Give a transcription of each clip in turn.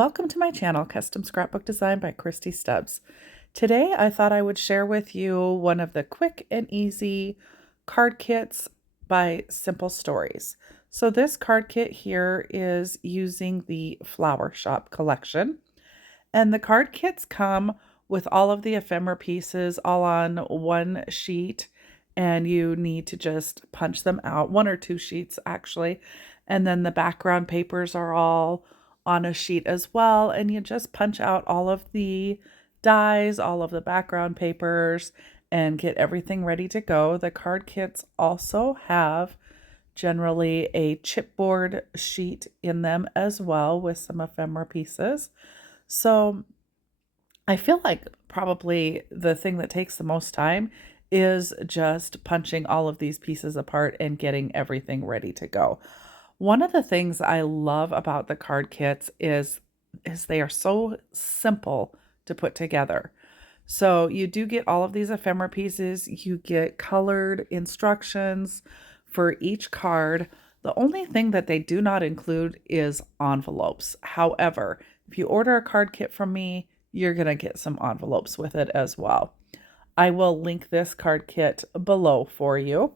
Welcome to my channel, Custom Scrapbook Design by Christy Stubbs. Today I thought I would share with you one of the quick and easy card kits by Simple Stories. So this card kit here is using the Flower Shop collection. And the card kits come with all of the ephemera pieces all on one sheet, and you need to just punch them out, one or two sheets actually. And then the background papers are all on a sheet as well, and you just punch out all of the dies, all of the background papers, and get everything ready to go. The card kits also have generally a chipboard sheet in them as well with some ephemera pieces. So I feel like probably the thing that takes the most time is just punching all of these pieces apart and getting everything ready to go. One of the things I love about the card kits is they are so simple to put together. So you do get all of these ephemera pieces, you get colored instructions for each card. The only thing that they do not include is envelopes. However, if you order a card kit from me, you're going to get some envelopes with it as well. I will link this card kit below for you.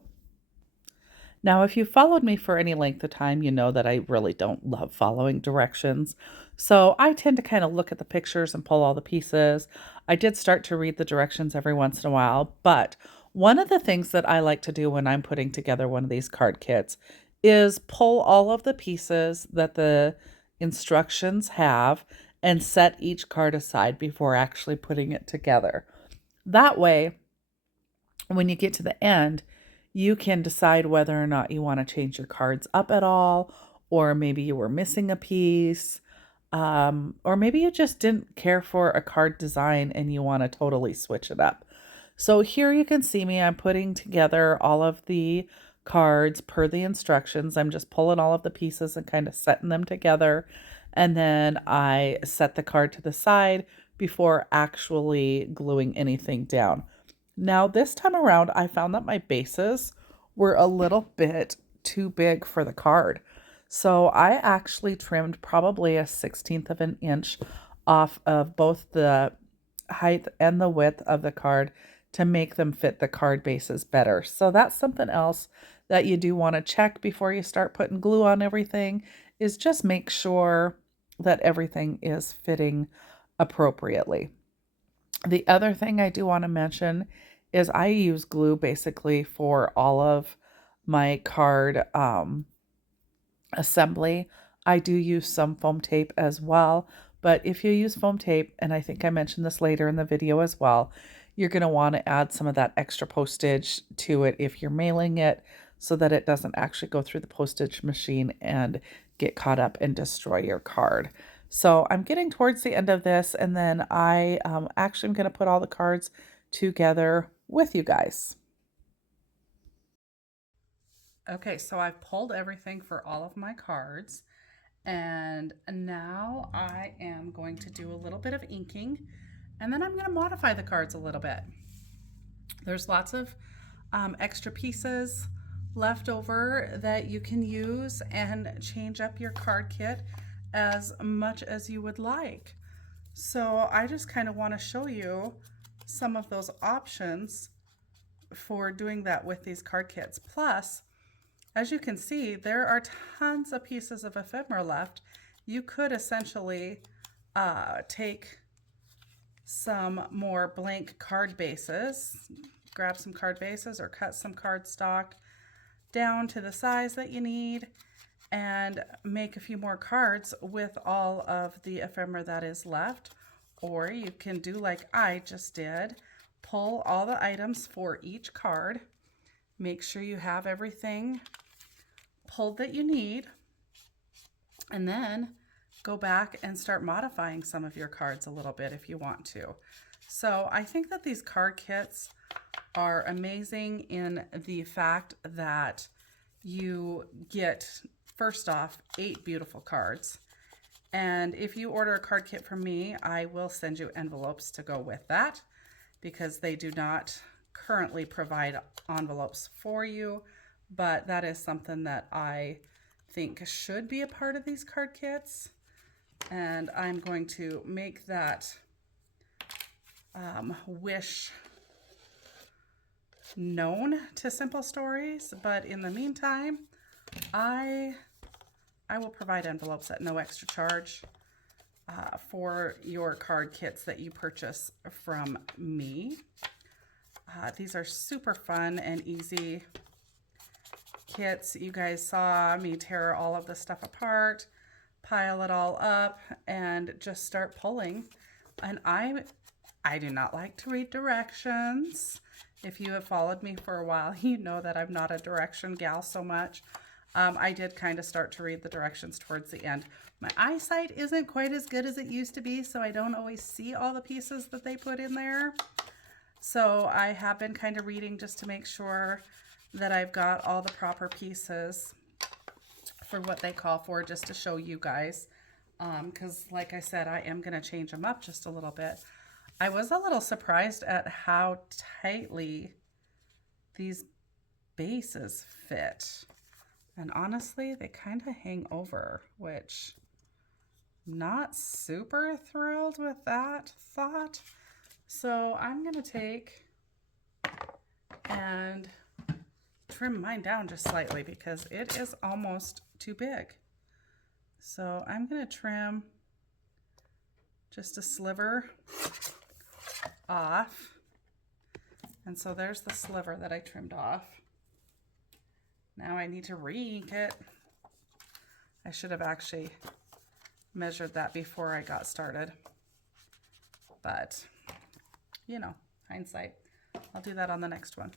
Now, if you followed me for any length of time, you know that I really don't love following directions. So I tend to kind of look at the pictures and pull all the pieces. I did start to read the directions every once in a while, but one of the things that I like to do when I'm putting together one of these card kits is pull all of the pieces that the instructions have and set each card aside before actually putting it together. That way, when you get to the end, you can decide whether or not you want to change your cards up at all, or maybe you were missing a piece, or maybe you just didn't care for a card design and you want to totally switch it up. So here you can see me, I'm putting together all of the cards per the instructions. I'm just pulling all of the pieces and kind of setting them together. And then I set the card to the side before actually gluing anything down. Now, this time around, I found that my bases were a little bit too big for the card. So I actually trimmed probably a 1/16 of an inch off of both the height and the width of the card to make them fit the card bases better. So that's something else that you do want to check before you start putting glue on everything, is just make sure that everything is fitting appropriately. The other thing I do want to mention is I use glue basically for all of my card assembly. I do use some foam tape as well, but if you use foam tape, and I think I mentioned this later in the video as well, you're going to want to add some of that extra postage to it if you're mailing it, so that it doesn't actually go through the postage machine and get caught up and destroy your card. So I'm getting towards the end of this, and then I actually am going to put all the cards together with you guys. Okay, so I've pulled everything for all of my cards, and now I am going to do a little bit of inking, and then I'm going to modify the cards a little bit. There's lots of extra pieces left over that you can use and change up your card kit as much as you would like. So I just kind of want to show you some of those options for doing that with these card kits. Plus, as you can see, there are tons of pieces of ephemera left. You could essentially take some more blank card bases, grab some card bases or cut some cardstock down to the size that you need and make a few more cards with all of the ephemera that is left. Or you can do like I just did, pull all the items for each card, make sure you have everything pulled that you need, and then go back and start modifying some of your cards a little bit if you want to. So I think that these card kits are amazing in the fact that you get, first off, 8 beautiful cards. And if you order a card kit from me, I will send you envelopes to go with that, because they do not currently provide envelopes for you, but that is something that I think should be a part of these card kits. And I'm going to make that wish known to Simple Stories, but in the meantime, I will provide envelopes at no extra charge for your card kits that you purchase from me. These are super fun and easy kits. You guys saw me tear all of the stuff apart, pile it all up, and just start pulling. And I do not like to read directions. If you have followed me for a while, you know that I'm not a direction gal so much. I did kind of start to read the directions towards the end. My eyesight isn't quite as good as it used to be, so I don't always see all the pieces that they put in there. So I have been kind of reading just to make sure that I've got all the proper pieces for what they call for, just to show you guys. Because like I said, I am going to change them up just a little bit. I was a little surprised at how tightly these bases fit. And honestly, they kind of hang over, which I'm not super thrilled with that thought. So I'm going to take and trim mine down just slightly because it is almost too big. So I'm going to trim just a sliver off. And so there's the sliver that I trimmed off. Now I need to re-ink it. I should have actually measured that before I got started. But, you know, hindsight. I'll do that on the next one.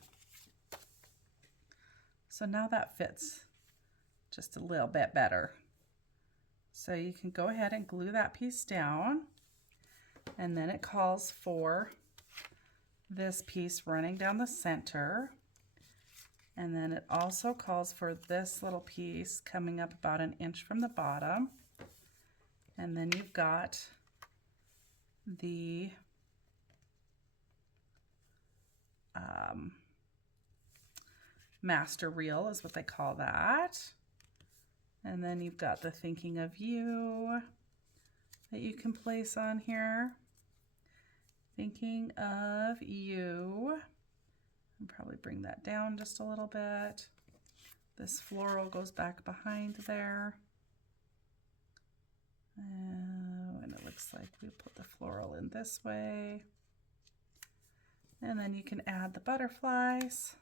So now that fits just a little bit better. So you can go ahead and glue that piece down. And then it calls for this piece running down the center. And then it also calls for this little piece coming up about 1 inch from the bottom. And then you've got the master reel is what they call that. And then you've got the thinking of you that you can place on here. Thinking of you. I'll probably bring that down just a little bit. This floral goes back behind there. And it looks like we put the floral in this way. And then you can add the butterflies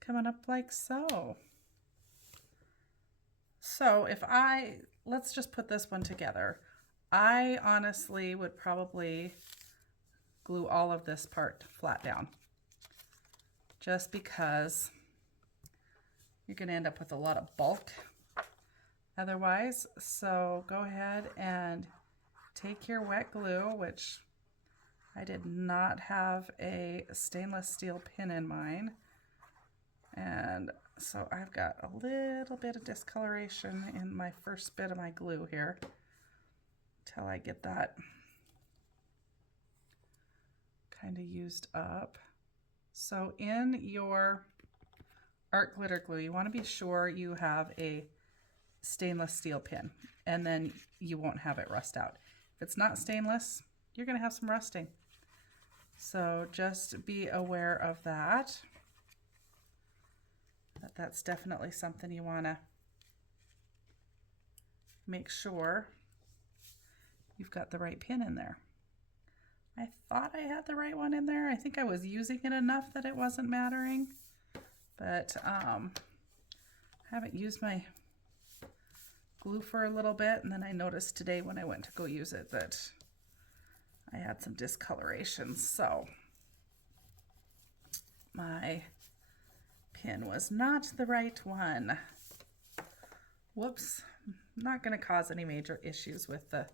coming up like so. So let's just put this one together. I honestly would probably glue all of this part flat down, just because you're going to end up with a lot of bulk otherwise. So go ahead and take your wet glue, which I did not have a stainless steel pin in mine. And so I've got a little bit of discoloration in my first bit of my glue here until I get that kind of used up. So in your art glitter glue, you want to be sure you have a stainless steel pin, and then you won't have it rust out. If it's not stainless, you're going to have some rusting. So just be aware of that. That's definitely something you want to make sure you've got the right pin in there. I thought I had the right one in there. I think I was using it enough that it wasn't mattering, but I haven't used my glue for a little bit, and then I noticed today when I went to go use it that I had some discoloration, so my pin was not the right one. Whoops. Not going to cause any major issues with the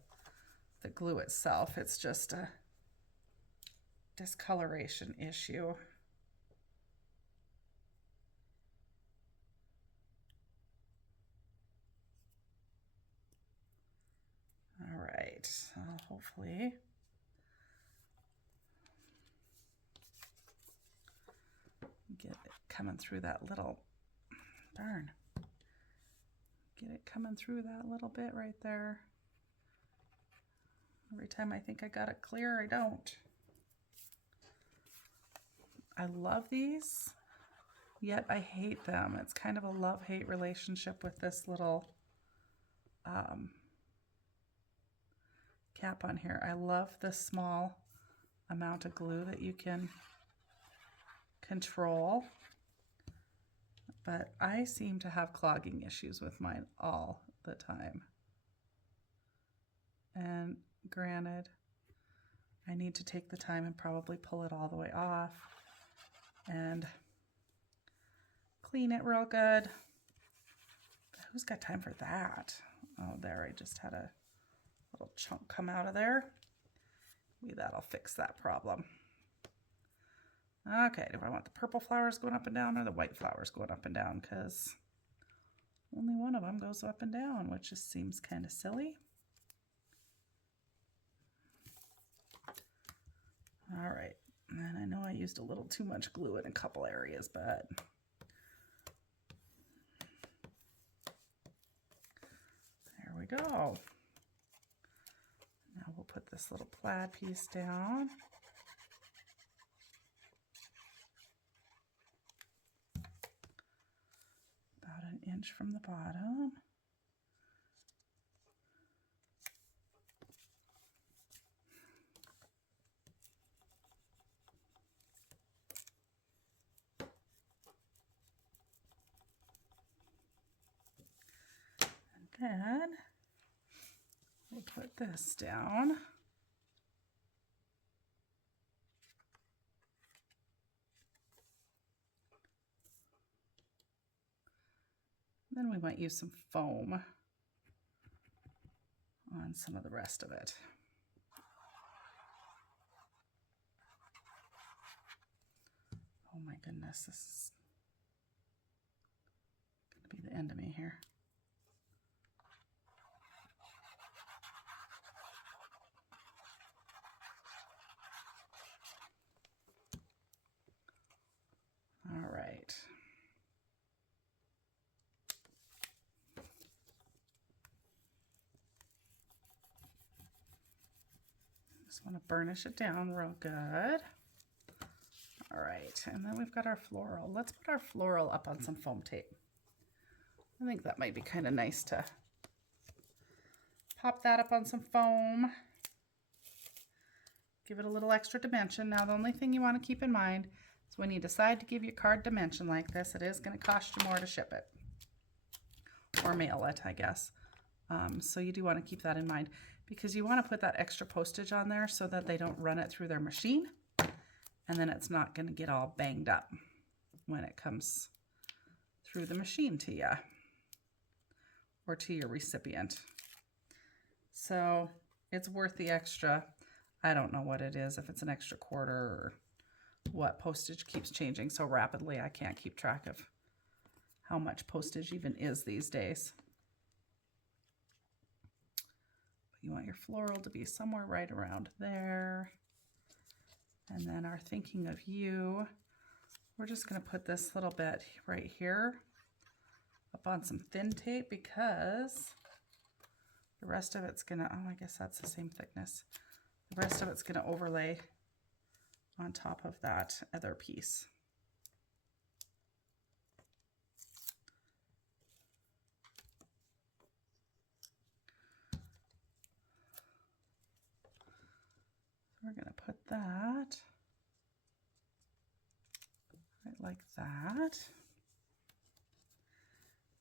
glue itself. It's just a discoloration issue. All right, so hopefully get it coming through that little, darn, Get it coming through that little bit right there. Every time I think I got it clear, I don't. I love these, yet I hate them. It's kind of a love-hate relationship with this little cap on here. I love the small amount of glue that you can control, but I seem to have clogging issues with mine all the time. And granted, I need to take the time and probably pull it all the way off and clean it real good. But who's got time for that? Oh, there, I just had a little chunk come out of there. Maybe that'll fix that problem. Okay, do I want the purple flowers going up and down or the white flowers going up and down? Because only one of them goes up and down, which just seems kind of silly. All right, and I know I used a little too much glue in a couple areas, but there we go. Now we'll put this little plaid piece down. About an inch from the bottom. And then we'll put this down. Then we might use some foam on some of the rest of it. Oh my goodness, this is going to be the end of me here. All right. Just want to burnish it down real good. All right, and then we've got our floral. Let's put our floral up on some foam tape. I think that might be kind of nice to pop that up on some foam. Give it a little extra dimension. Now, the only thing you want to keep in mind is when you decide to give your card dimension like this, it is going to cost you more to ship it or mail it, I guess. So you do want to keep that in mind because you want to put that extra postage on there so that they don't run it through their machine and then it's not going to get all banged up when it comes through the machine to you or to your recipient. So it's worth the extra. I don't know what it is, if it's an extra quarter or what. Postage keeps changing so rapidly, I can't keep track of how much postage even is these days. But you want your floral to be somewhere right around there. And then our thinking of you, we're just going to put this little bit right here up on some thin tape because the rest of it's going to, oh, I guess that's the same thickness. The rest of it's going to overlay on top of that other piece. We're going to put that right like that.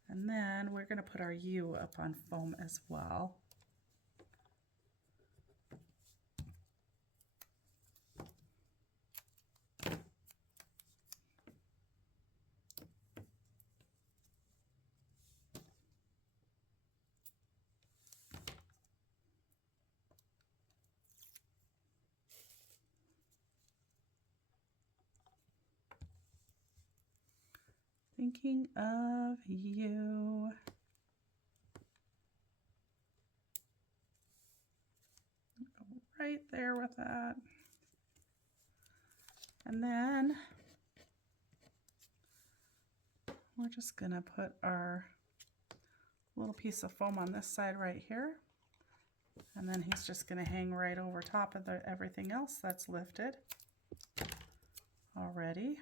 And then we're going to put our U up on foam as well. Thinking of you. Go right there with that. And then we're just gonna put our little piece of foam on this side right here. And then he's just going to hang right over top of everything else that's lifted already.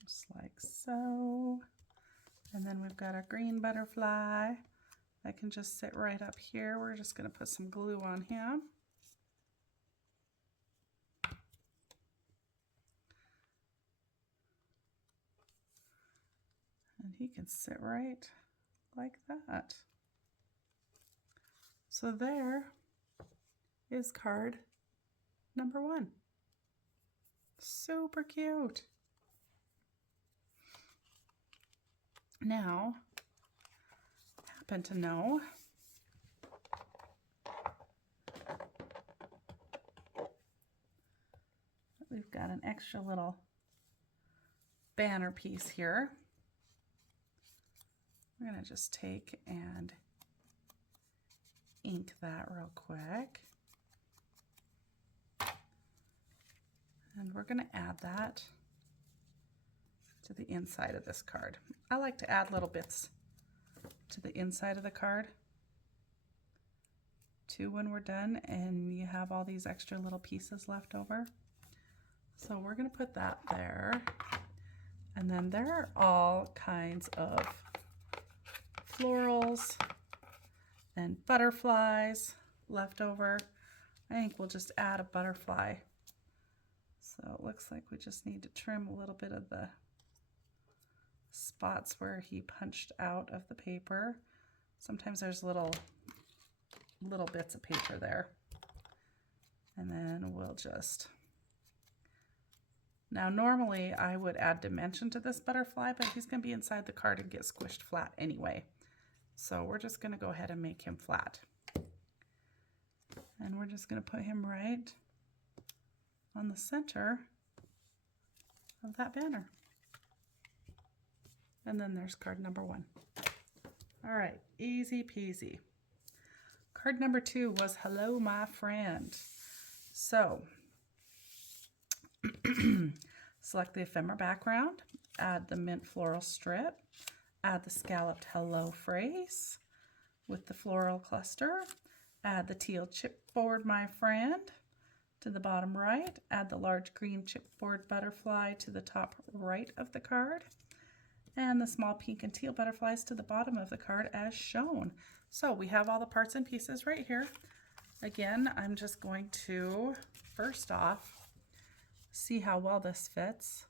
Just like so. And then we've got our green butterfly that can just sit right up here. We're just going to put some glue on him. And he can sit right like that. So there is card number 1. Super cute. Now, happen to know that we've got an extra little banner piece here. We're going to just take and ink that real quick. And we're going to add that to the inside of this card. I like to add little bits to the inside of the card too when we're done and you have all these extra little pieces left over. So we're going to put that there. And then there are all kinds of florals and butterflies left over. I think we'll just add a butterfly. So it looks like we just need to trim a little bit of the spots where he punched out of the paper. Sometimes there's little bits of paper there. And then we'll just... Now normally I would add dimension to this butterfly, but he's going to be inside the card and get squished flat anyway. So we're just going to go ahead and make him flat. And we're just going to put him right on the center of that banner. And then there's card number 1. All right, easy peasy. Card number 2 was Hello, My Friend. So, select the ephemera background, add the mint floral strip, add the scalloped hello phrase with the floral cluster, add the teal chipboard, my friend, to the bottom right, add the large green chipboard butterfly to the top right of the card, and the small pink and teal butterflies to the bottom of the card as shown. So we have all the parts and pieces right here. Again, I'm just going to, first off, see how well this fits,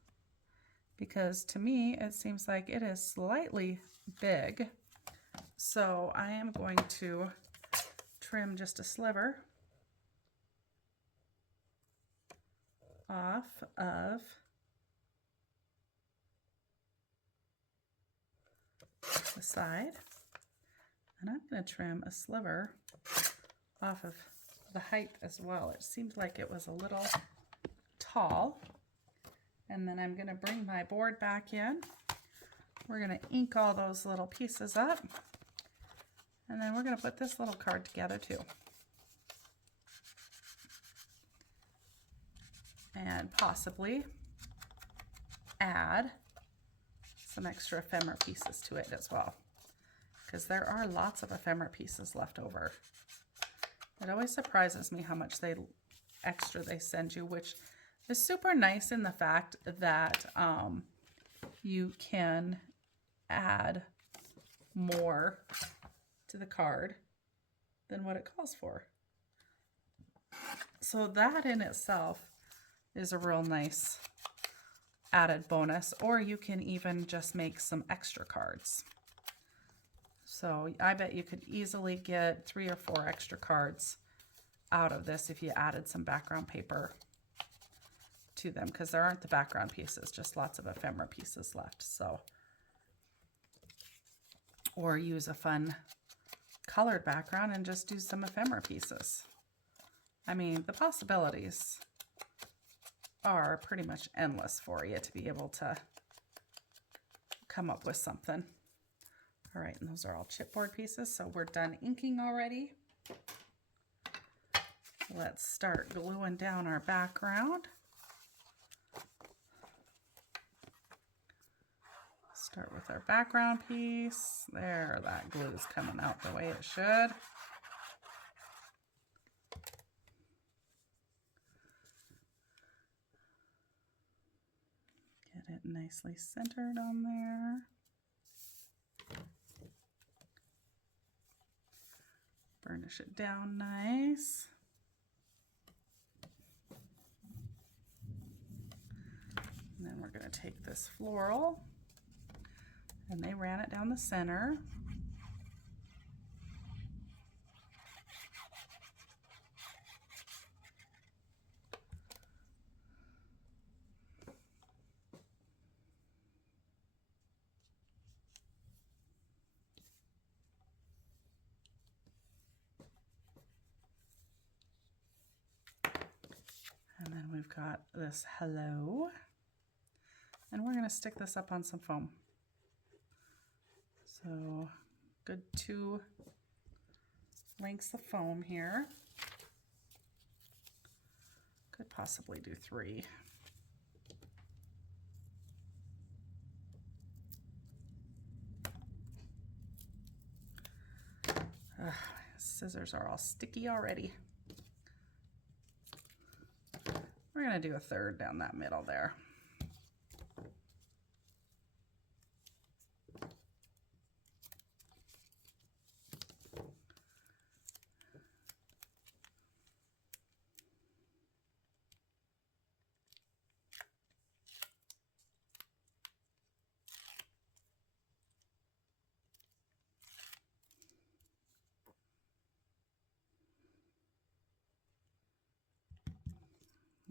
because to me it seems like it is slightly big. So I am going to trim just a sliver off of the side, and I'm going to trim a sliver off of the height as well. It seemed like it was a little tall. And then I'm going to bring my board back in. We're going to ink all those little pieces up, and then we're going to put this little card together too. And possibly add some extra ephemera pieces to it as well, because there are lots of ephemera pieces left over. It always surprises me how much extra they send you, which is super nice in the fact that you can add more to the card than what it calls for. So that in itself is a real nice added bonus, or you can even just make some extra cards. So I bet you could easily get 3 or 4 extra cards out of this if you added some background paper to them, because there aren't the background pieces, just lots of ephemera pieces left. So, or use a fun colored background and just do some ephemera pieces. I mean, the possibilities are pretty much endless for you to be able to come up with something. All right, and those are all chipboard pieces, so we're done inking already. Let's start gluing down our background. Start with our background piece. There, that glue is coming out the way it should. Get it nicely centered on there. Burnish it down nice. And then we're going to take this floral, and they ran it down the center. And then we've got this hello. And we're going to stick this up on some foam. So good 2 lengths of foam here. Could possibly do 3. Scissors are all sticky already. We're going to do a 1/3 down that middle there.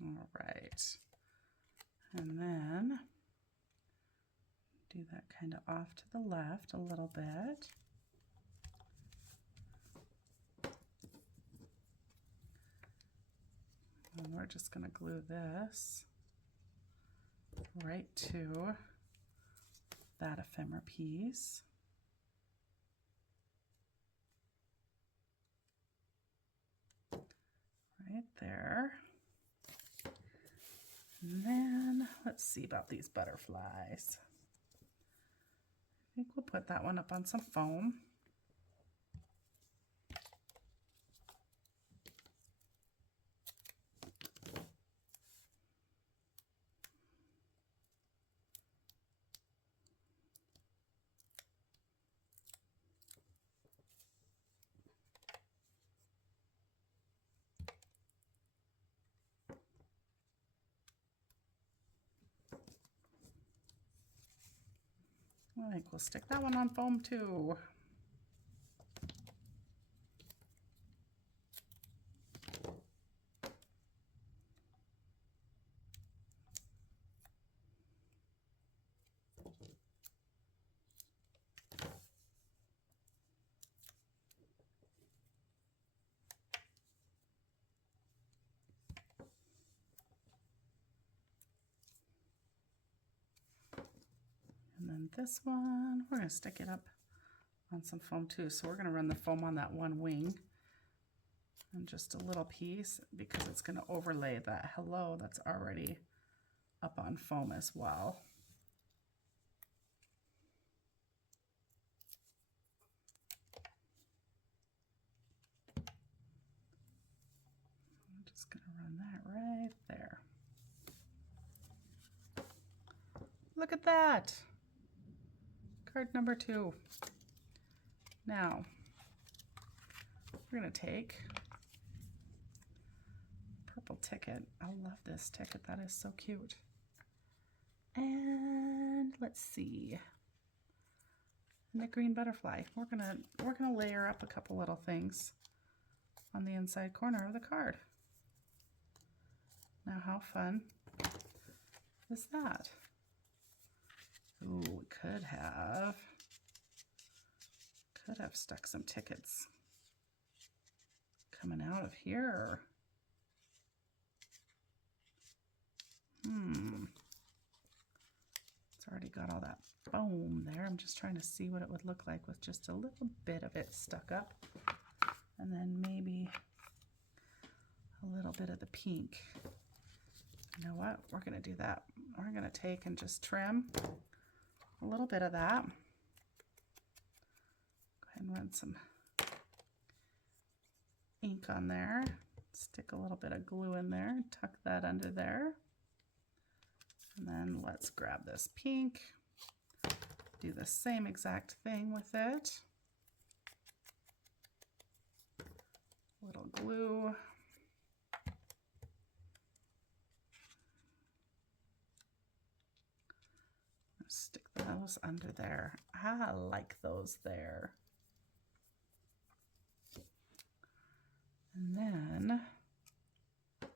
All right, and then do that kind of off to the left a little bit. And we're just going to glue this right to that ephemera piece. Right there. And then let's see about these butterflies. I think we'll put that one up on some foam. I think we'll stick that one on foam too. And then this one, we're going to stick it up on some foam too. So we're going to run the foam on that one wing and just a little piece because it's going to overlay that hello that's already up on foam as well. I'm just going to run that right there. Look at that! Card number 2. Now, we're going to take purple ticket. I love this ticket. That is so cute. And let's see. And the green butterfly. We're gonna layer up a couple little things on the inside corner of the card. Now, how fun is that? Ooh, we could have stuck some tickets coming out of here. It's already got all that foam there. I'm just trying to see what it would look like with just a little bit of it stuck up. And then maybe a little bit of the pink. You know what? We're going to do that. We're going to take and just trim a little bit of that. Go ahead and run some ink on there. Stick a little bit of glue in there. Tuck that under there. And then let's grab this pink. Do the same exact thing with it. A little glue. Stick those under there. I like those there. And then what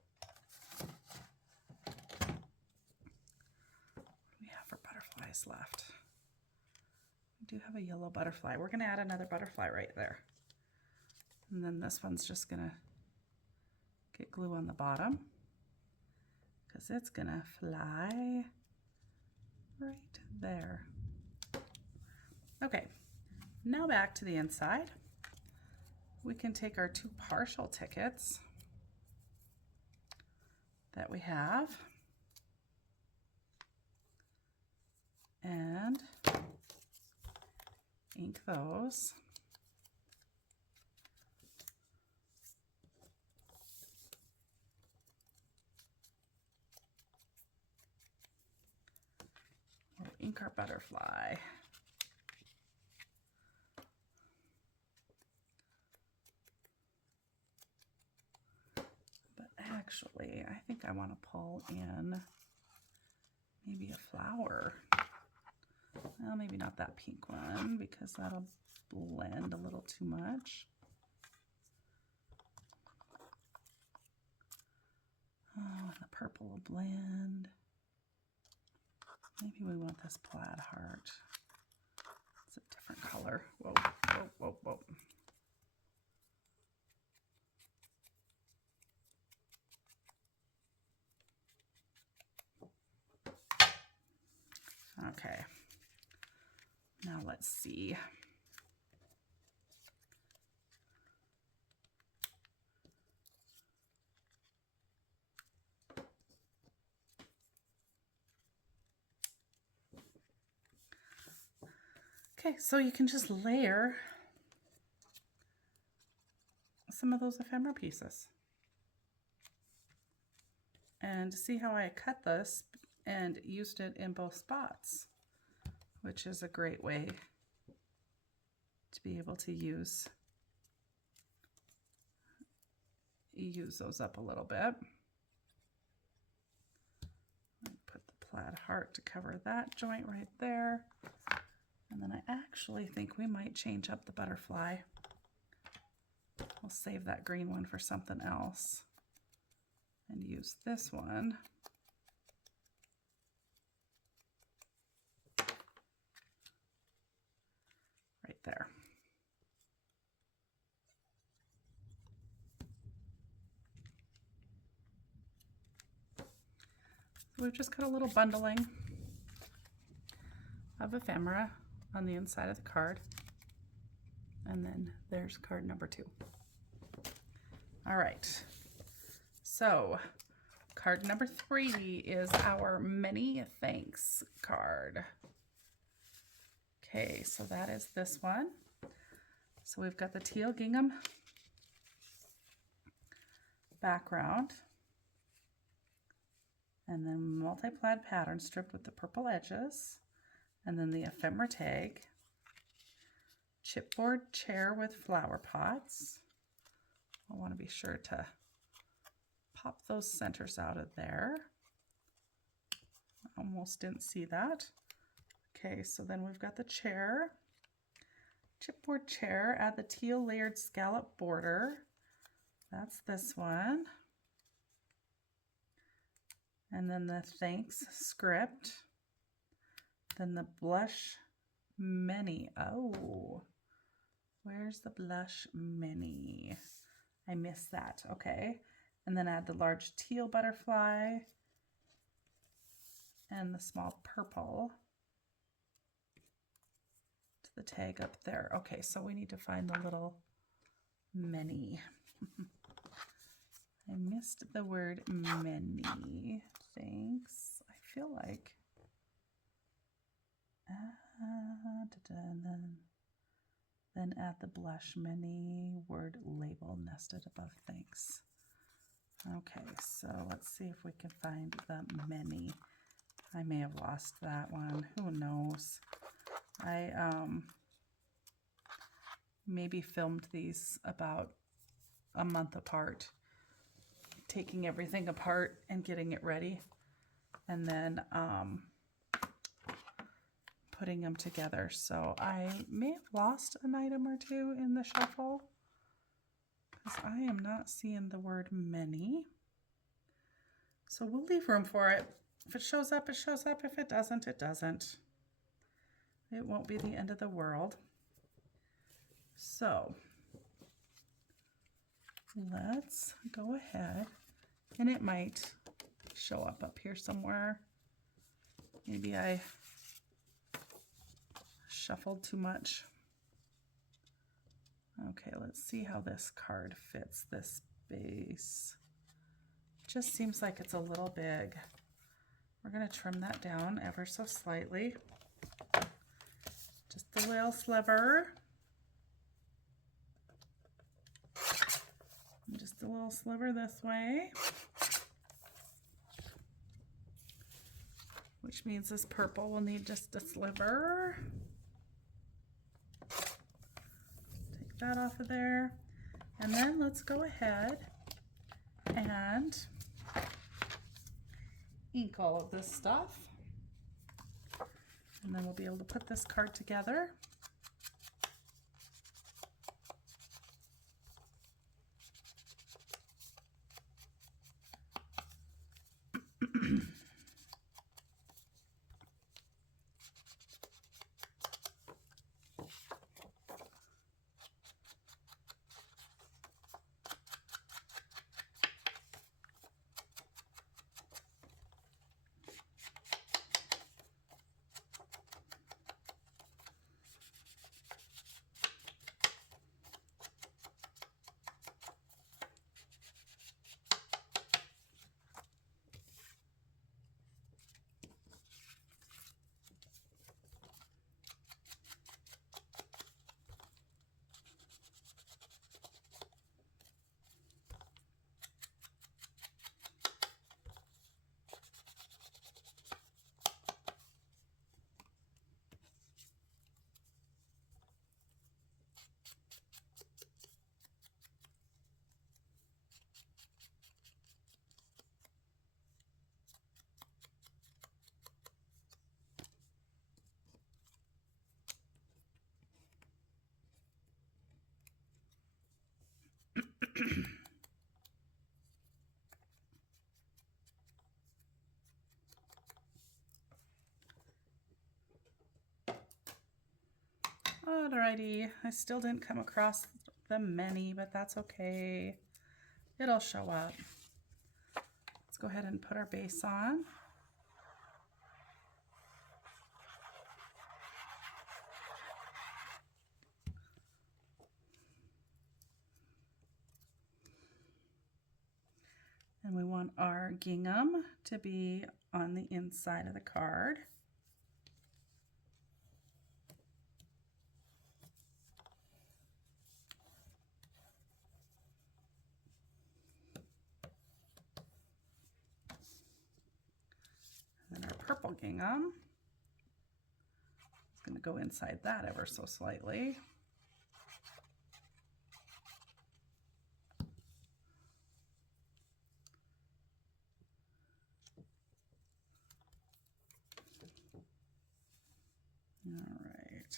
do we have for butterflies left? We do have a yellow butterfly. We're going to add another butterfly right there. And then this one's just going to get glue on the bottom because it's going to fly right there. Okay, now back to the inside. We can take our two partial tickets that we have and ink those. We'll ink our butterfly. Actually, I think I want to pull in maybe a flower. Well, maybe not that pink one because that'll blend a little too much. Oh, the purple will blend. Maybe we want this plaid heart. It's a different color. Whoa, whoa, whoa, whoa. Okay, now let's see. Okay, so you can just layer some of those ephemera pieces. And see how I cut this and used it in both spots, which is a great way to be able to use those up a little bit. Put the plaid heart to cover that joint right there. And then I actually think we might change up the butterfly. We'll save that green one for something else and use this one. Right there. So we've just got a little bundling of ephemera on the inside of the card. And then there's card number 2. All right. So card number 3 is our many thanks card. Okay, so that is this one. So we've got the teal gingham background and then multi-plaid pattern stripped with the purple edges, and then the ephemera tag, chipboard chair with flower pots. I want to be sure to pop those centers out of there. I almost didn't see that. Okay, so then we've got the chair, chipboard chair, add the teal layered scallop border. That's this one. And then the thanks script. Then the blush mini. Oh, where's the blush mini? I missed that. Okay. And then add the large teal butterfly and the small purple to the tag up there. Okay, so we need to find the little mini. I missed the word many. Thanks. I feel like. Then add the blush many word label nested above thanks. Okay, so let's see if we can find the many. I may have lost that one. Who knows? I maybe filmed these about a month apart, taking everything apart and getting it ready, and then putting them together. So I may have lost an item or two in the shuffle because I am not seeing the word many. So we'll leave room for it. If it shows up, it shows up. If it doesn't, it doesn't. It won't be the end of the world. So let's go ahead, and it might show up here somewhere. Maybe I shuffled too much. Okay, let's see how this card fits this base. Just seems like it's a little big. We're going to trim that down ever so slightly. Just a little sliver. And just a little sliver this way. Which means this purple will need just a sliver. Take that off of there. And then let's go ahead and ink all of this stuff. And then we'll be able to put this card together. Alrighty, I still didn't come across the many, but that's okay. It'll show up. Let's go ahead and put our base on. And we want our gingham to be on the inside of the card. And then our purple gingham is going to go inside that ever so slightly. All right.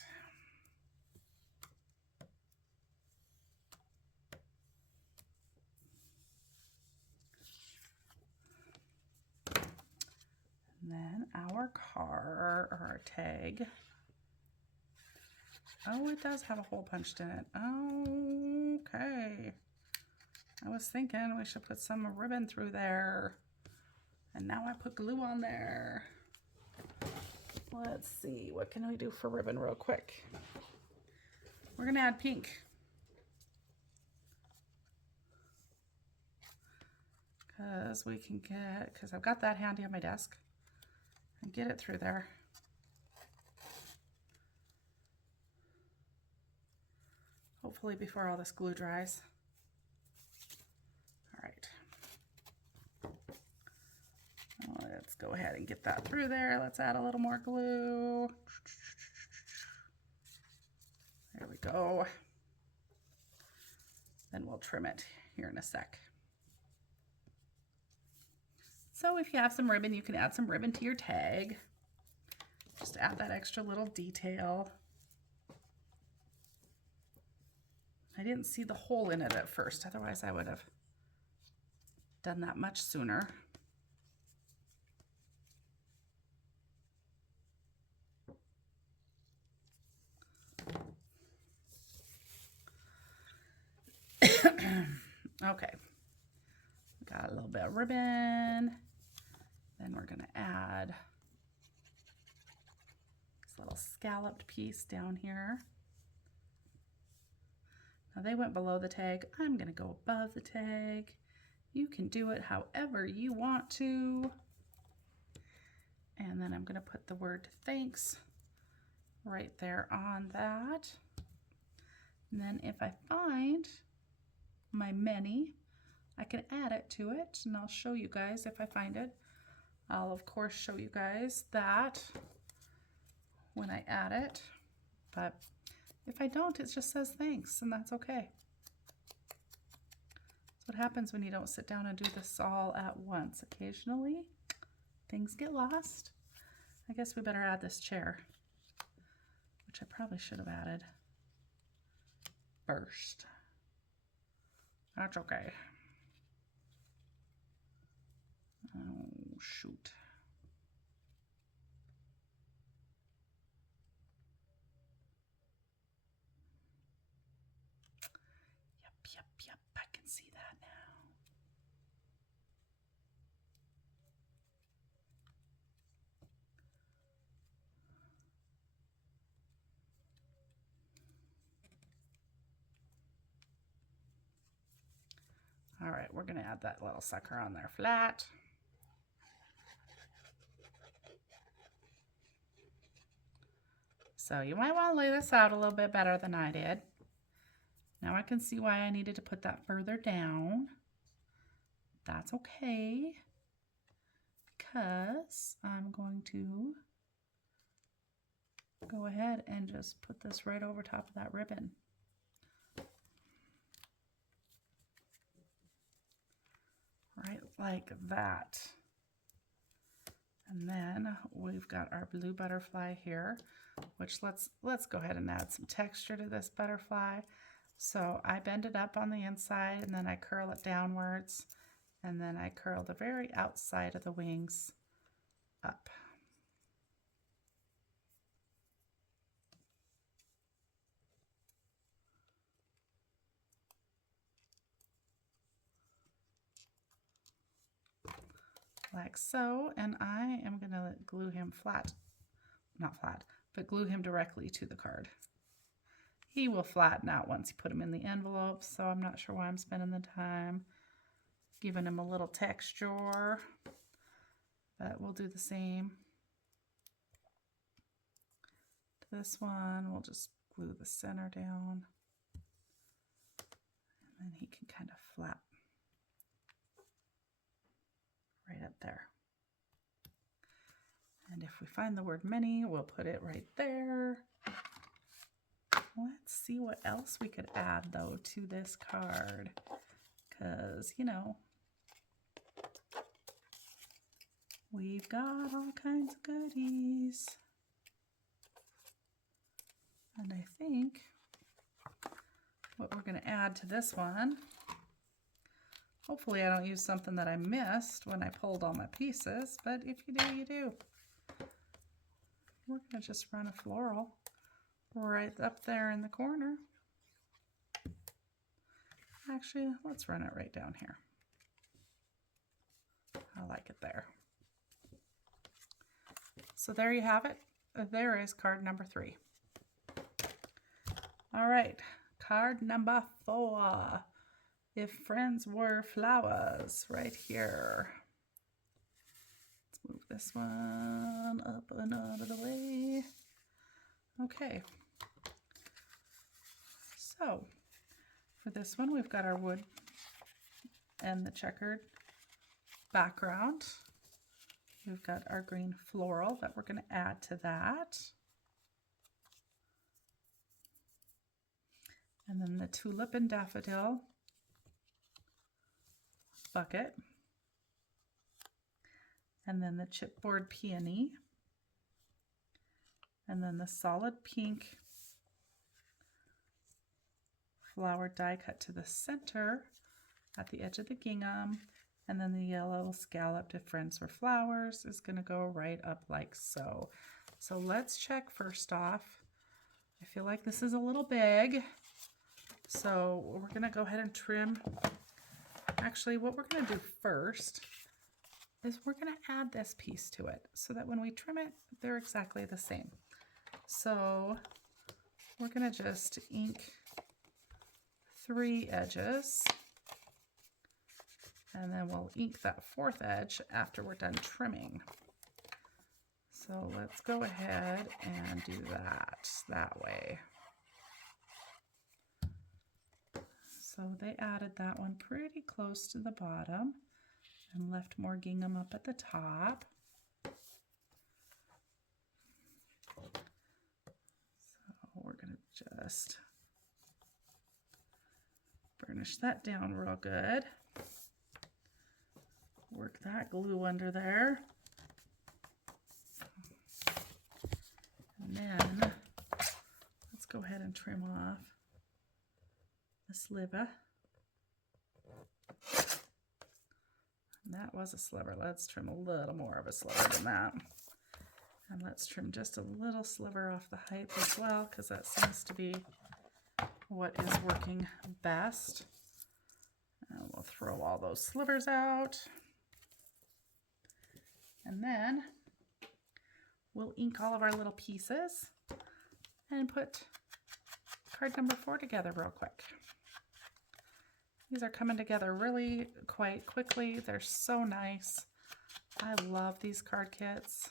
And then our card, or our tag. Oh, it does have a hole punched in it. Okay. I was thinking we should put some ribbon through there. And now I put glue on there. Let's see, what can we do for ribbon real quick? We're gonna add pink. because we can get, because I've got that handy on my desk, and get it through there. Hopefully before all this glue dries. All right. Let's go ahead and get that through there. Let's add a little more glue. There we go. Then we'll trim it here in a sec. So if you have some ribbon, you can add some ribbon to your tag. Just add that extra little detail. I didn't see the hole in it at first, otherwise I would have done that much sooner. Okay, got a little bit of ribbon. Then we're gonna add this little scalloped piece down here. Now they went below the tag. I'm gonna go above the tag. You can do it however you want to. And then I'm gonna put the word thanks right there on that. And then if I find my many, I can add it to it, and I'll show you guys if I find it. I'll of course show you guys that when I add it, but if I don't, it just says thanks, and that's okay. That's what happens when you don't sit down and do this all at once. Occasionally, things get lost. I guess we better add this chair, which I probably should have added first. That's okay. Oh, shoot. Yep, I can see that now. All right, we're gonna add that little sucker on there flat. So you might want to lay this out a little bit better than I did. Now I can see why I needed to put that further down. That's okay, because I'm going to go ahead and just put this right over top of that ribbon. Right like that. And then we've got our blue butterfly here, which let's go ahead and add some texture to this butterfly. So I bend it up on the inside, and then I curl it downwards, and then I curl the very outside of the wings up. Like so, and I am going to glue him flat, not flat, but glue him directly to the card. He will flatten out once you put him in the envelope, so I'm not sure why I'm spending the time giving him a little texture, but we'll do the same. To this one, we'll just glue the center down, and then he can kind of flap right up there. And if we find the word many, we'll put it right there. Let's see what else we could add though to this card, because you know, we've got all kinds of goodies. And I think what we're going to add to this one, hopefully I don't use something that I missed when I pulled all my pieces, but if you do, you do. We're going to just run a floral right up there in the corner. Actually, let's run it right down here. I like it there. So there you have it. There is card number 3. All right, card number 4 If Friends Were Flowers right here. Let's move this one up and out of the way. Okay. So for this one, we've got our wood and the checkered background. We've got our green floral that we're going to add to that. And then the tulip and daffodil bucket. And then the chipboard peony. And then the solid pink flower die cut to the center at the edge of the gingham. And then the yellow scalloped If Friends Were Flowers is going to go right up like so. So let's check first off. I feel like this is a little big. So we're going to go ahead and trim. Actually, what we're going to do first is we're going to add this piece to it so that when we trim it, they're exactly the same. So we're going to just ink 3 edges, and then we'll ink that 4th edge after we're done trimming. So let's go ahead and do that way. So they added that one pretty close to the bottom and left more gingham up at the top. So we're going to just burnish that down real good. Work that glue under there. And then let's go ahead and trim off the sliver. And that was a sliver. Let's trim a little more of a sliver than that. And let's trim just a little sliver off the height as well, because that seems to be what is working best. And we'll throw all those slivers out. And then we'll ink all of our little pieces and put card number 4 together real quick. These are coming together really quite quickly. They're so nice. I love these card kits.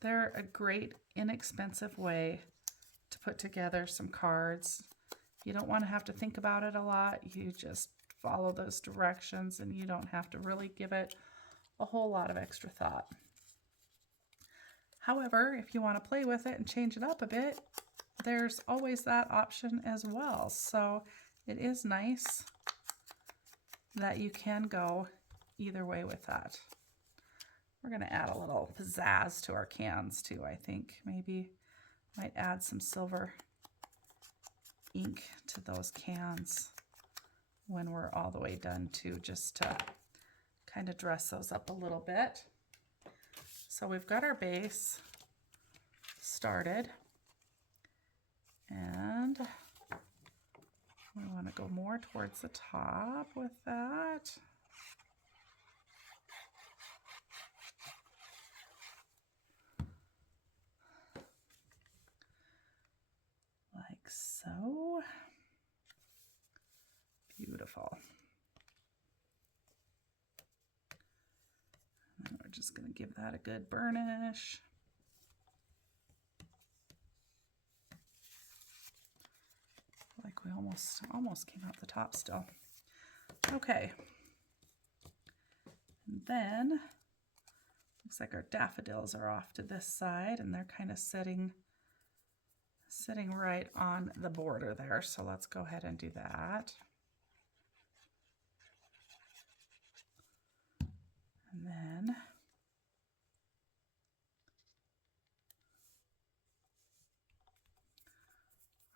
They're a great, inexpensive way to put together some cards. You don't want to have to think about it a lot. You just follow those directions and you don't have to really give it a whole lot of extra thought. However, if you want to play with it and change it up a bit, there's always that option as well. So it is nice that you can go either way with that. We're going to add a little pizzazz to our cans too, I think. Maybe might add some silver ink to those cans when we're all the way done too, just to kind of dress those up a little bit. So we've got our base started, and we want to go more towards the top with that. Like so. Beautiful. And then we're just going to give that a good burnish. Like we almost came out the top still. Okay. And then looks like our daffodils are off to this side, and they're kind of sitting right on the border there. So let's go ahead and do that. And then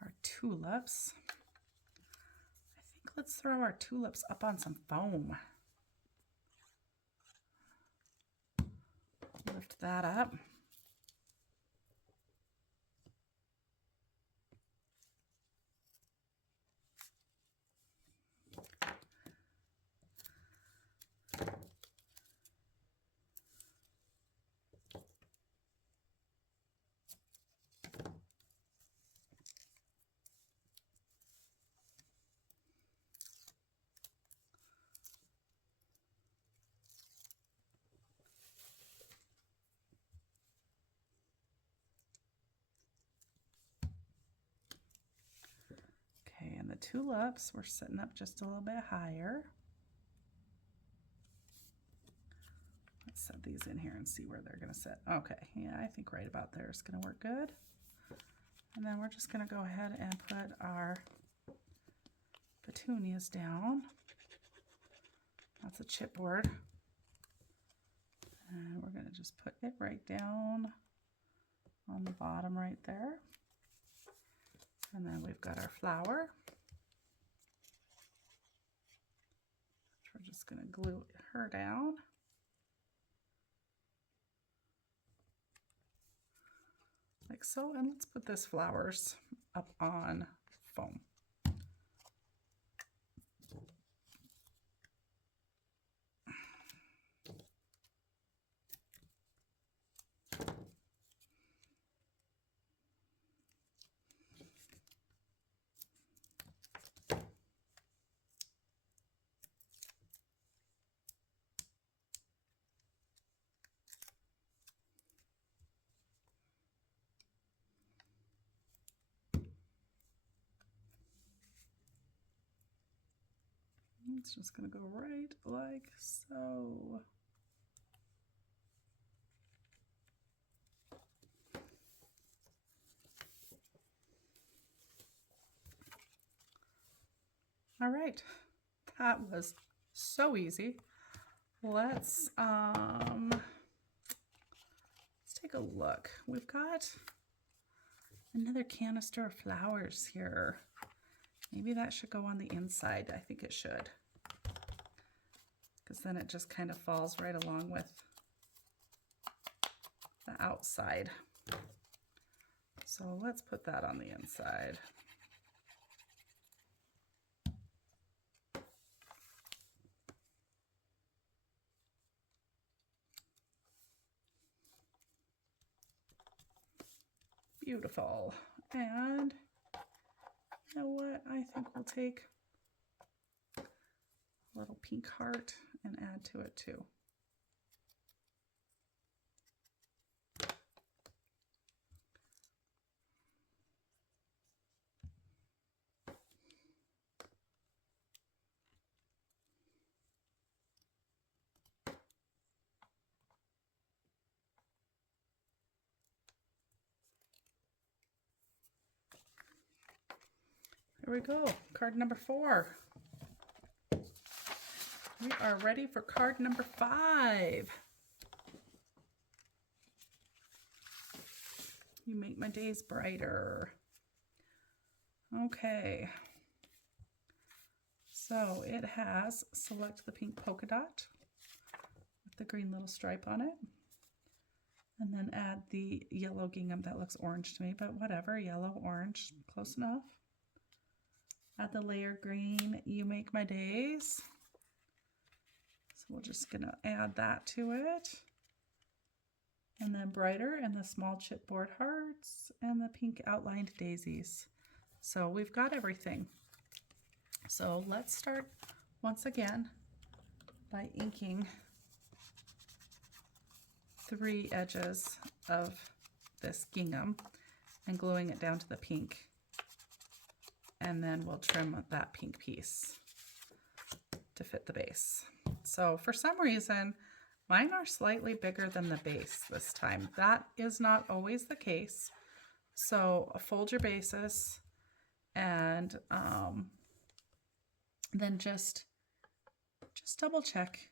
our tulips. I think let's throw our tulips up on some foam. Lift that up. tulips, we're sitting up just a little bit higher. Let's set these in here and see where they're going to sit. Okay, yeah, I think right about there is going to work good. And then we're just going to go ahead and put our petunias down. That's a chipboard. And we're going to just put it right down on the bottom right there. And then we've got our flower. We're just going to glue her down. Like so, and let's put this flowers up on foam. It's just going to go right like so. All right, that was so easy. Let's take a look. We've got another canister of flowers here. Maybe that should go on the inside. I think it should, because then it just kind of falls right along with the outside. So let's put that on the inside. Beautiful. And you know what? I think we'll take a little pink heart and add to it too. Here we go, card number 4. We are ready for card number 5. You make my days brighter. Okay. So it has select the pink polka dot with the green little stripe on it. And then add the yellow gingham. That looks orange to me, but whatever, yellow, orange, close enough. Add the layer green, you make my days. So we're just gonna add that to it. And then brighter and the small chipboard hearts and the pink outlined daisies. So we've got everything. So let's start once again by inking 3 edges of this gingham and gluing it down to the pink. And then we'll trim that pink piece to fit the base. So for some reason, mine are slightly bigger than the base this time. That is not always the case. So fold your bases and then just double check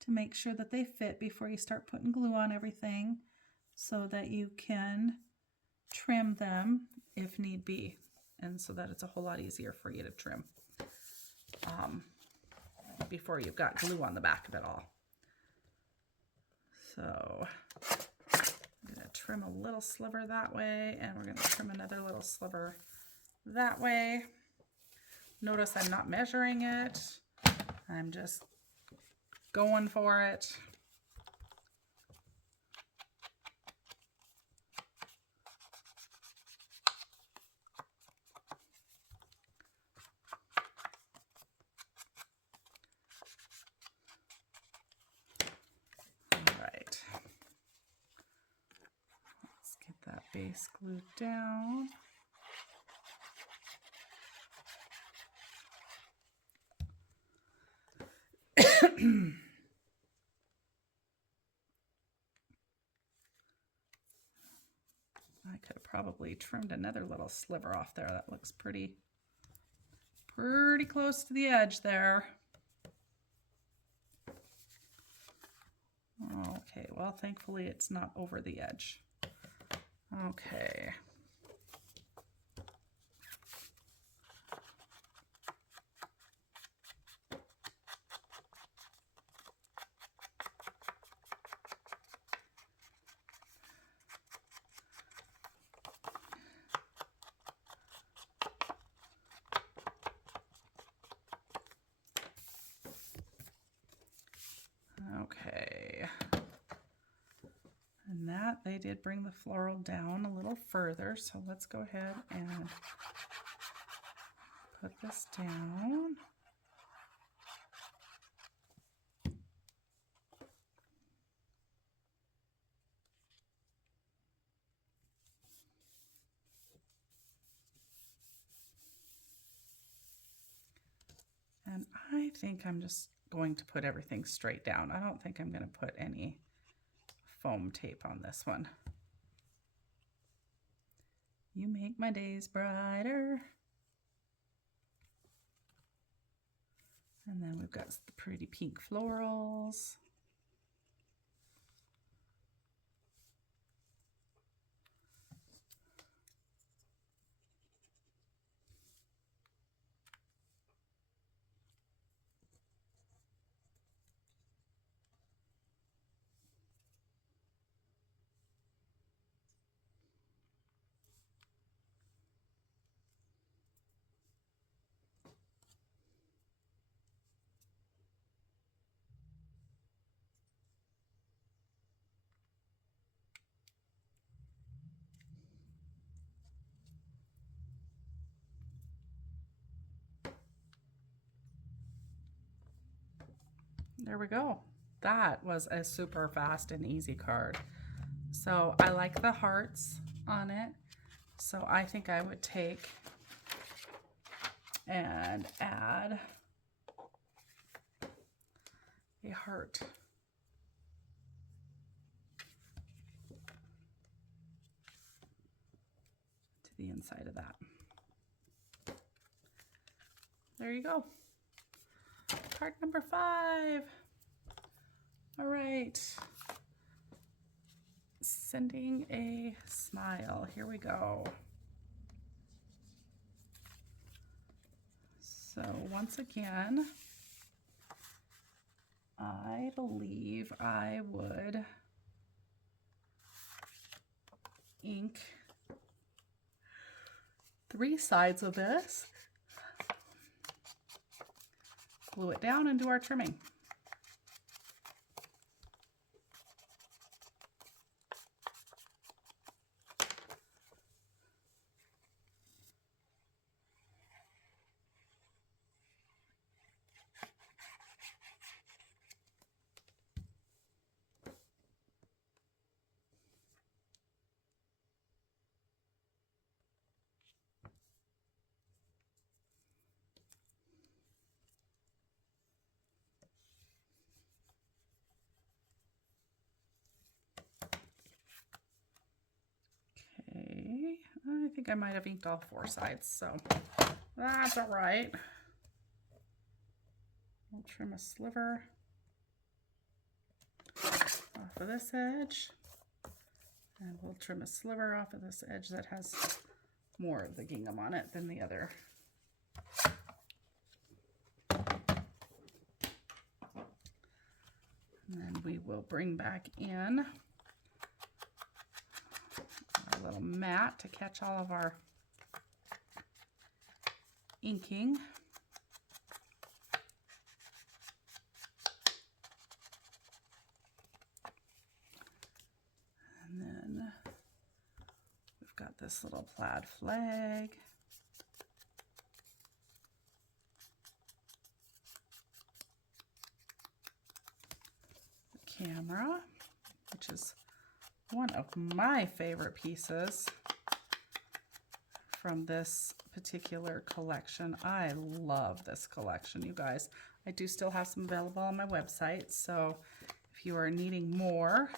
to make sure that they fit before you start putting glue on everything so that you can trim them if need be. And so that it's a whole lot easier for you to trim before you've got glue on the back of it all. So I'm going to trim a little sliver that way, and we're going to trim another little sliver that way. Notice I'm not measuring it. I'm just going for it. Base glued down. I could have probably trimmed another little sliver off there. That looks pretty close to the edge there. Okay, well, thankfully it's not over the edge. Okay. Okay. And that, they did bring the floral down a little further, so let's go ahead and put this down. And I think I'm just going to put everything straight down. I don't think I'm going to put any foam tape on this one. You make my days brighter. And then we've got the pretty pink florals. There we go. That was a super fast and easy card. So I like the hearts on it. So I think I would take and add a heart. To the inside of that. There you go. Card number 5. All right. Sending a smile. Here we go. So once again, I believe I would ink 3 sides of this, glue it down, and do our trimming. Okay, I think I might have inked all 4 sides, so that's all right. We'll trim a sliver off of this edge, and we'll trim a sliver off of this edge that has more of the gingham on it than the other. And then we will bring back in our little mat to catch all of our inking. And then we've got this little plaid flag. The camera, which is one of my favorite pieces from this particular collection. I love this collection, you guys. I do still have some available on my website, so if you are needing more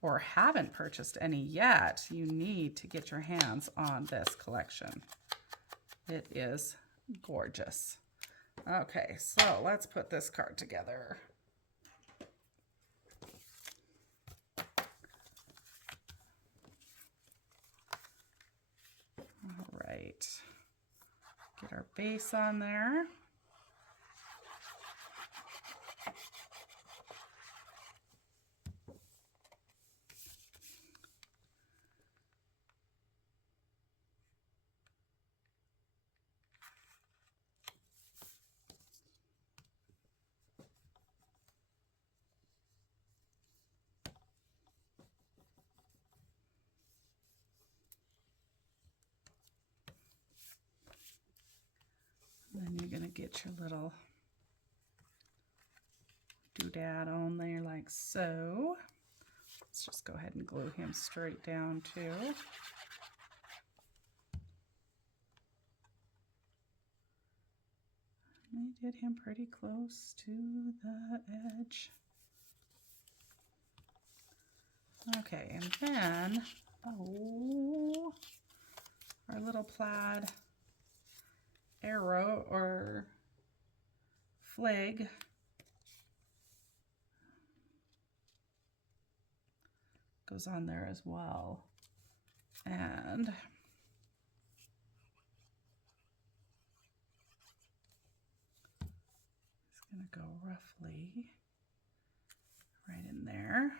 or haven't purchased any yet, you need to get your hands on this collection. It is gorgeous. Okay, so let's put this card together. All right, get our base on there. Then you're going to get your little doodad on there like so. Let's just go ahead and glue him straight down too. We did him pretty close to the edge. Okay, and then, oh, our little plaid arrow or flag goes on there as well. And it's going to go roughly right in there.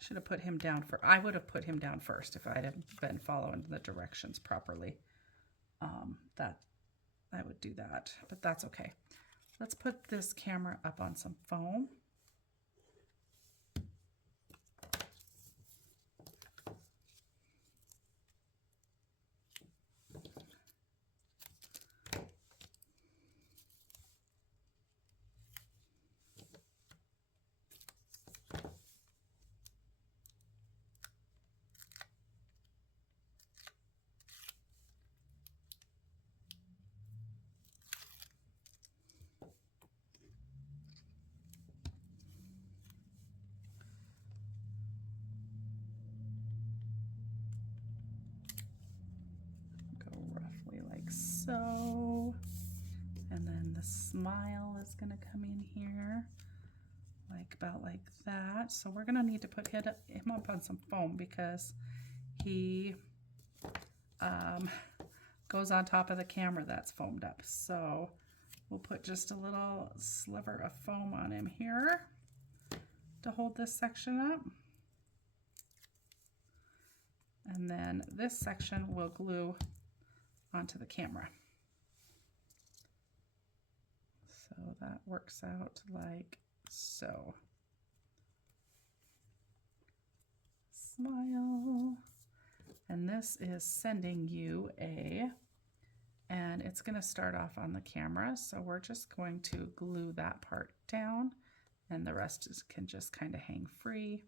Should have put him down for, I would have put him down first if I'd have been following the directions properly. That I would do that, but that's okay. Let's put this camera up on some foam. So, and then the smile is going to come in here like about like that. So we're going to need to put him up on some foam because he goes on top of the camera that's foamed up. So we'll put just a little sliver of foam on him here to hold this section up. And then this section we'll glue onto the camera. So that works out like so. Smile. And this is sending you a, and it's going to start off on the camera. So we're just going to glue that part down and the rest can just kind of hang free.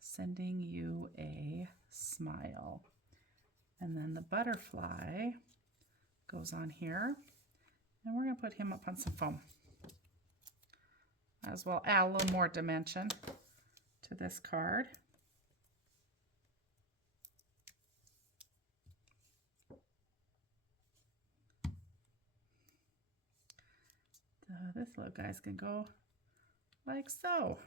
Sending you a smile. And then the butterfly goes on here. And we're going to put him up on some foam. As well, add a little more dimension to this card. This little guy's going to go like so.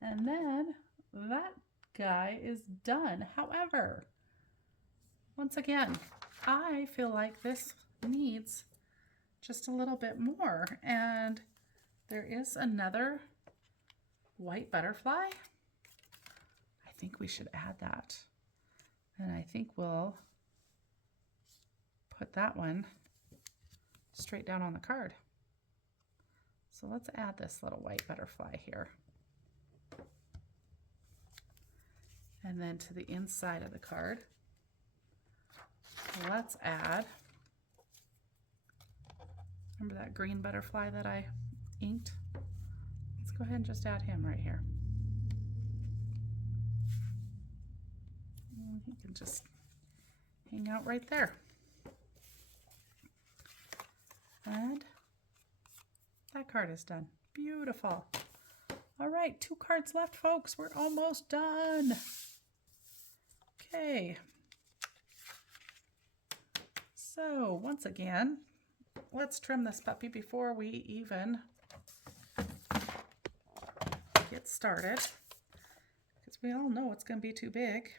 And then that guy is done. However, once again, I feel like this needs just a little bit more. And there is another white butterfly. I think we should add that. And I think we'll put that one straight down on the card. So let's add this little white butterfly here. And then to the inside of the card, let's add, remember that green butterfly that I inked? Let's go ahead and just add him right here. And he can just hang out right there. And that card is done. Beautiful. All right, 2 cards left, folks. We're almost done. Okay. So once again, let's trim this puppy before we even get started, because we all know it's going to be too big.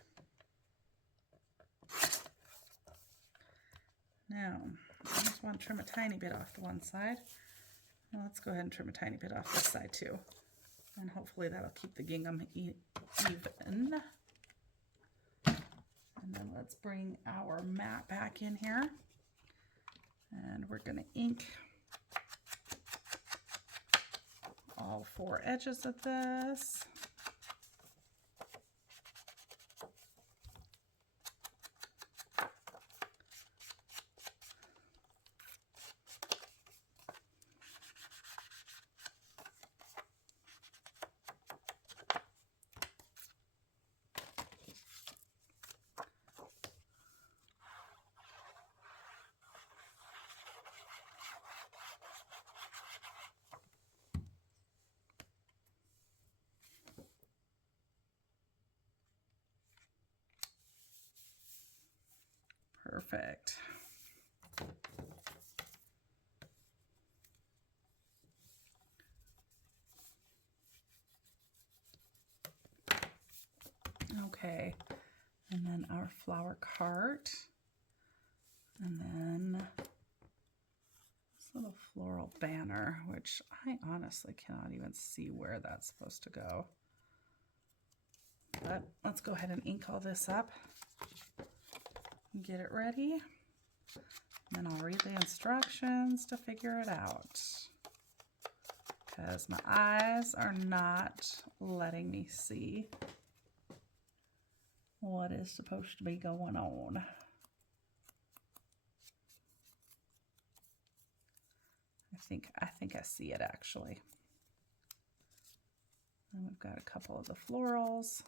Now, I just want to trim a tiny bit off the one side. Now let's go ahead and trim a tiny bit off this side too. And hopefully that'll keep the gingham even. And then let's bring our mat back in here. And we're going to ink all 4 edges of this. Perfect. Okay, and then our flower cart, and then this little floral banner, which I honestly cannot even see where that's supposed to go. But let's go ahead and ink all this up and get it ready. And then I'll read the instructions to figure it out, because my eyes are not letting me see what is supposed to be going on. I think I see it actually. And we've got a couple of the florals.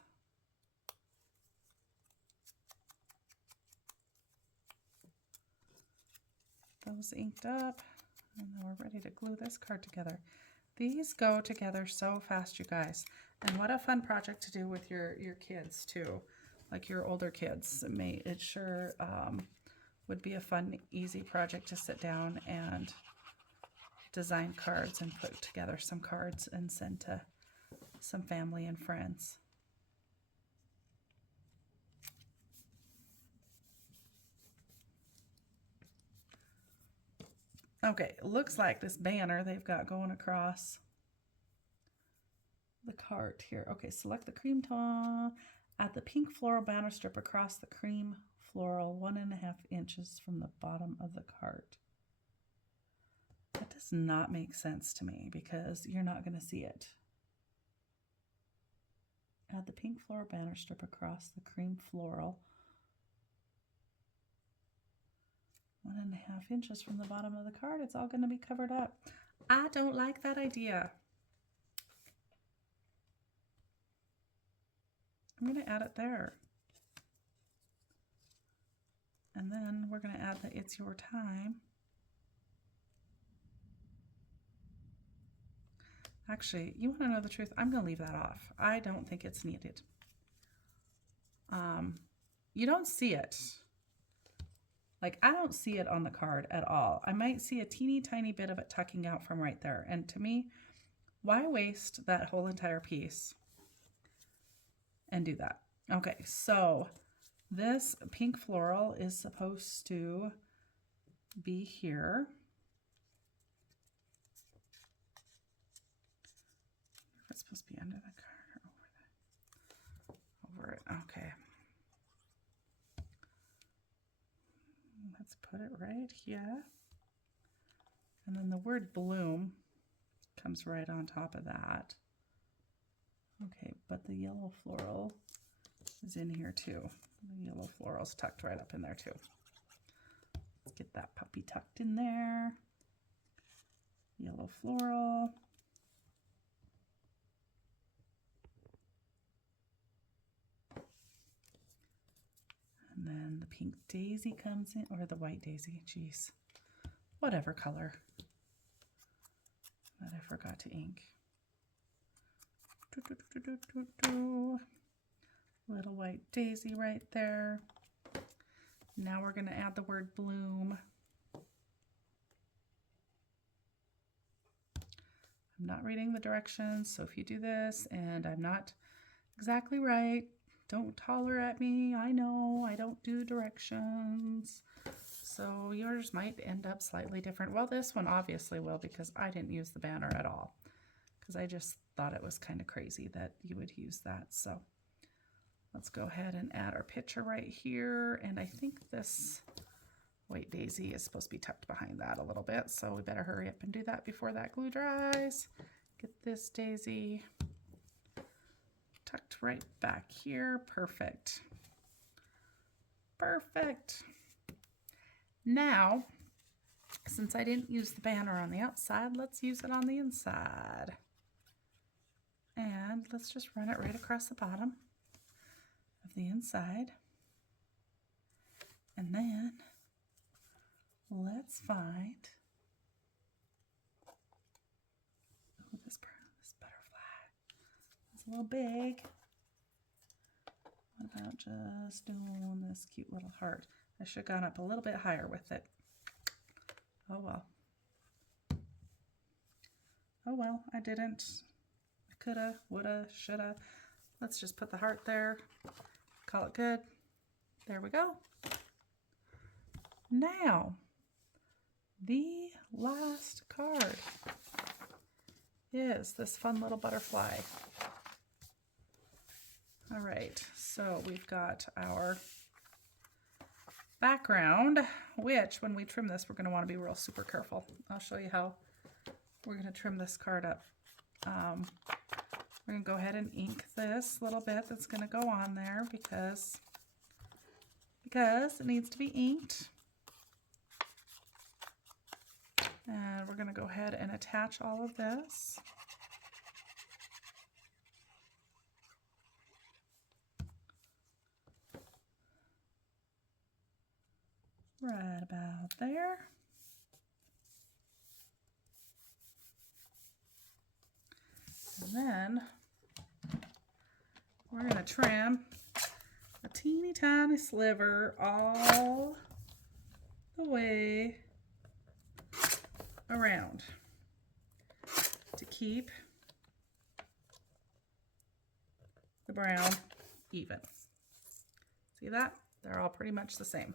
Those inked up, and then we're ready to glue this card together. These go together so fast, you guys. And what a fun project to do with your kids too, like your older kids. It sure would be a fun, easy project to sit down and design cards and put together some cards and send to some family and friends. Okay, it looks like this banner they've got going across the cart here. Okay, select the cream tone. Add the pink floral banner strip across the cream floral 1.5 inches from the bottom of the cart. That does not make sense to me because you're not going to see it. Add the pink floral banner strip across the cream floral 1.5 inches from the bottom of the card. It's all going to be covered up. I don't like that idea. I'm going to add it there. And then we're going to add the It's Your Time. Actually, you want to know the truth? I'm going to leave that off. I don't think it's needed. You don't see it. Like, I don't see it on the card at all. I might see a teeny tiny bit of it tucking out from right there. And to me, why waste that whole entire piece and do that? Okay, so this pink floral is supposed to be here. It's supposed to be under the card or over it. Okay. Let's put it right here. And then the word bloom comes right on top of that. Okay, but the yellow floral is in here too. The yellow floral's tucked right up in there too. Let's get that puppy tucked in there. Yellow floral. And then the pink daisy comes in, or the white daisy, jeez. whatever color that I forgot to ink. Little white daisy right there. Now we're going to add the word bloom. I'm not reading the directions, so if you do this and I'm not exactly right, don't holler at me. I know I don't do directions. So yours might end up slightly different. Well, this one obviously will, because I didn't use the banner at all, because I just thought it was kind of crazy that you would use that. So let's go ahead and add our picture right here. And I think this white daisy is supposed to be tucked behind that a little bit, so we better hurry up and do that before that glue dries. Get this daisy tucked right back here. Perfect. Perfect. Now, since I didn't use the banner on the outside, let's use it on the inside. And let's just run it right across the bottom of the inside. And then let's find this butterfly. It's a little big. What about just doing this cute little heart? I should have gone up a little bit higher with it. Oh well. Oh well, I didn't. I coulda, woulda, shoulda. Let's just put the heart there. Call it good. There we go. Now, the last card is this fun little butterfly. All right, so we've got our background, which when we trim this, we're going to want to be real super careful. I'll show you how we're going to trim this card up. We're going to go ahead and ink this little bit that's going to go on there because it needs to be inked. And we're going to go ahead and attach all of this. Right about there. And then we're going to trim a teeny tiny sliver all the way around to keep the brown even. See that? They're all pretty much the same.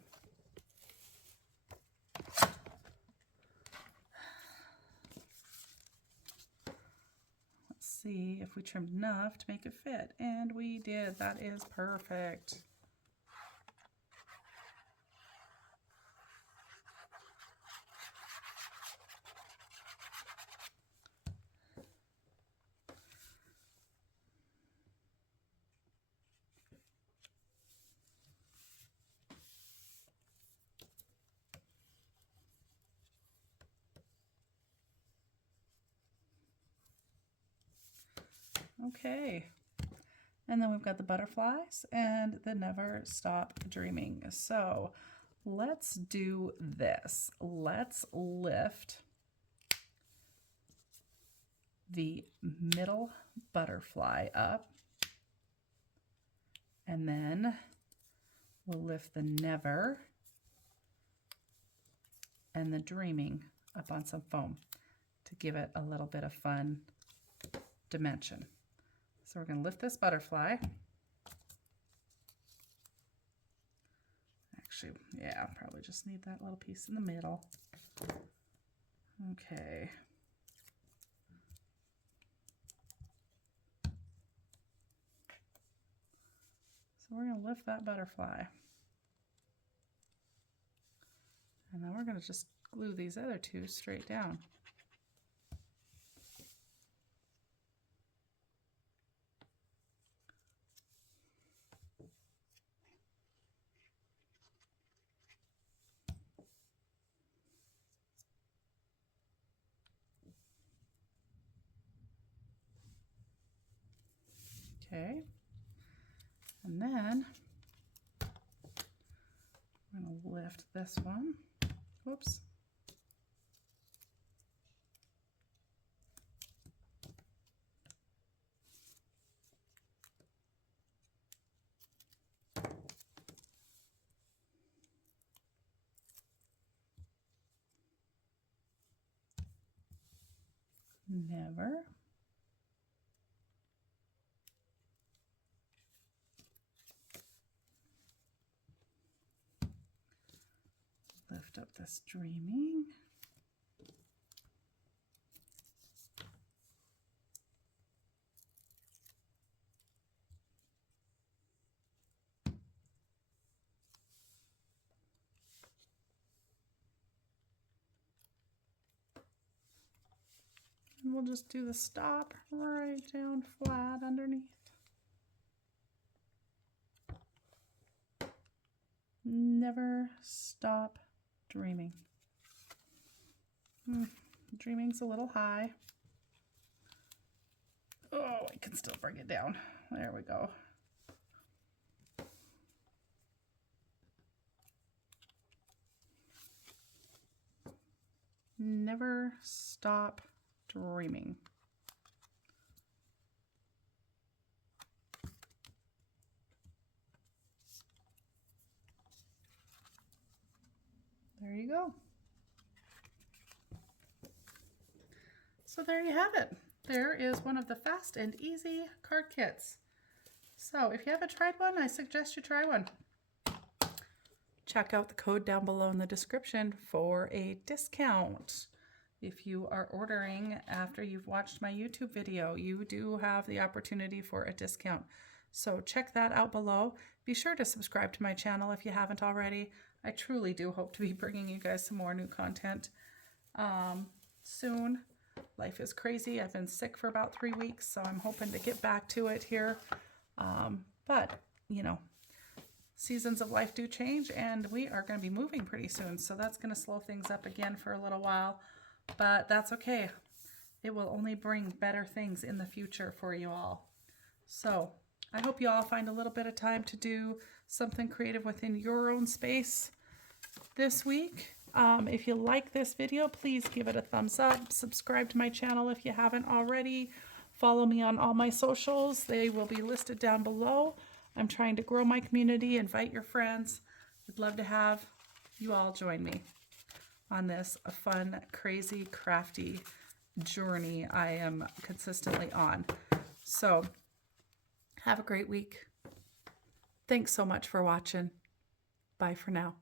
See if we trimmed enough to make it fit, and we did. That is perfect. Okay, and then we've got the butterflies and the never stop dreaming. So let's do this. Let's lift the middle butterfly up, and then we'll lift the never and the dreaming up on some foam to give it a little bit of fun dimension. So we're going to lift this butterfly. Actually, yeah, probably just need that little piece in the middle. Okay. So we're going to lift that butterfly. And then we're going to just glue these other two straight down. Okay, and then I'm going to lift this one. Whoops. never, lift up this dreaming, and we'll just do the stop right down flat underneath. Never stop dreaming. Dreaming's a little high. Oh, I can still bring it down. There we go. Never stop dreaming. There you go. So there you have it. There is one of the fast and easy card kits. So if you haven't tried one, I suggest you try one. Check out the code down below in the description for a discount. If you are ordering after you've watched my YouTube video, you do have the opportunity for a discount. So check that out below. Be sure to subscribe to my channel if you haven't already. I truly do hope to be bringing you guys some more new content soon. Life is crazy. I've been sick for about 3 weeks, so I'm hoping to get back to it here. But, you know, seasons of life do change, and we are going to be moving pretty soon, so that's going to slow things up again for a little while. But that's okay. It will only bring better things in the future for you all. So I hope you all find a little bit of time to do something creative within your own space this week. If you like this video, please give it a thumbs up. Subscribe to my channel if you haven't already. Follow me on all my socials. They will be listed down below. I'm trying to grow my community. Invite your friends. I'd love to have you all join me on this fun, crazy, crafty journey I am consistently on. So have a great week. Thanks so much for watching. Bye for now.